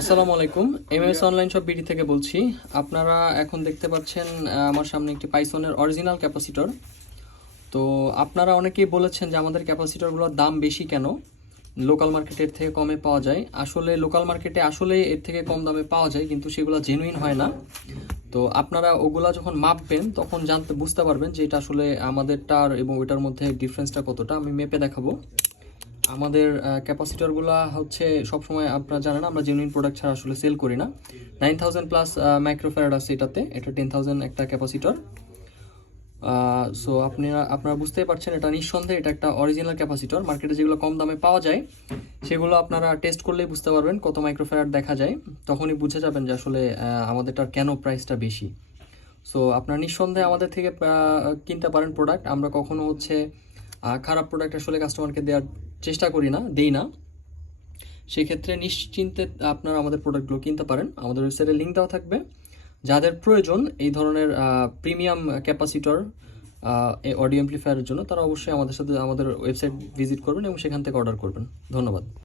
আসসালামু আলাইকুম, MS online shop BD থেকে বলছি। আপনারা এখন দেখতে পাচ্ছেন আমার সামনে একটি পাইসনের অরিজিনাল ক্যাপাসিটর। তো আপনারা অনেকেই বলেছেন যে আমাদের ক্যাপাসিটরগুলোর দাম বেশি কেন, লোকাল মার্কেটের থেকে কমে পাওয়া যায়। আসলে লোকাল মার্কেটে আসলে এর থেকে কম দামে পাওয়া যায়, কিন্তু সেগুলো জেনুইন হয় না। তো আপনারা ওগুলা যখন মাপবেন তখন বুঝতে পারবেন যে এটা আসলে আমাদেরটার এবং ওইটার মধ্যে ডিফারেন্সটা কতটা। আমি মেপে দেখাবো। আমাদের ক্যাপাসিটরগুলো হচ্ছে সবসময় আপনারা জানেন আমরা জেনুইন প্রোডাক্ট ছাড়া আসলে সেল করি না। 9000+ মাইক্রোফ্যারাড আছে এটাতে, এটা 10,000 একটা ক্যাপাসিটর। সো আপনারা বুঝতেই পারছেন, এটা নিঃসন্দেহে এটা একটা অরিজিনাল ক্যাপাসিটর। মার্কেটে যেগুলো কম দামে পাওয়া যায় সেগুলো আপনারা টেস্ট করলেই বুঝতে পারবেন কত মাইক্রোফ্যারাড দেখা যায়, তখনই বুঝে যাবেন যে আসলে আমাদেরটার কেন প্রাইসটা বেশি। সো আপনারা নিঃসন্দেহে আমাদের থেকে কিনতে পারেন প্রোডাক্ট। আমরা কখনো হচ্ছে খারাপ প্রোডাক্ট আসলে কাস্টমারকে দেওয়ার চেষ্টা করি না, দেই না। সেক্ষেত্রে নিশ্চিন্তে আপনারা আমাদের প্রোডাক্টগুলো কিনতে পারেন। আমাদের ওয়েবসাইটে লিঙ্ক দেওয়া থাকবে। যাদের প্রয়োজন এই ধরনের প্রিমিয়াম ক্যাপাসিটর অডিও অ্যাম্প্লিফায়ারের জন্য, তারা অবশ্যই আমাদের ওয়েবসাইট ভিজিট করবেন এবং সেখান থেকে অর্ডার করবেন। ধন্যবাদ।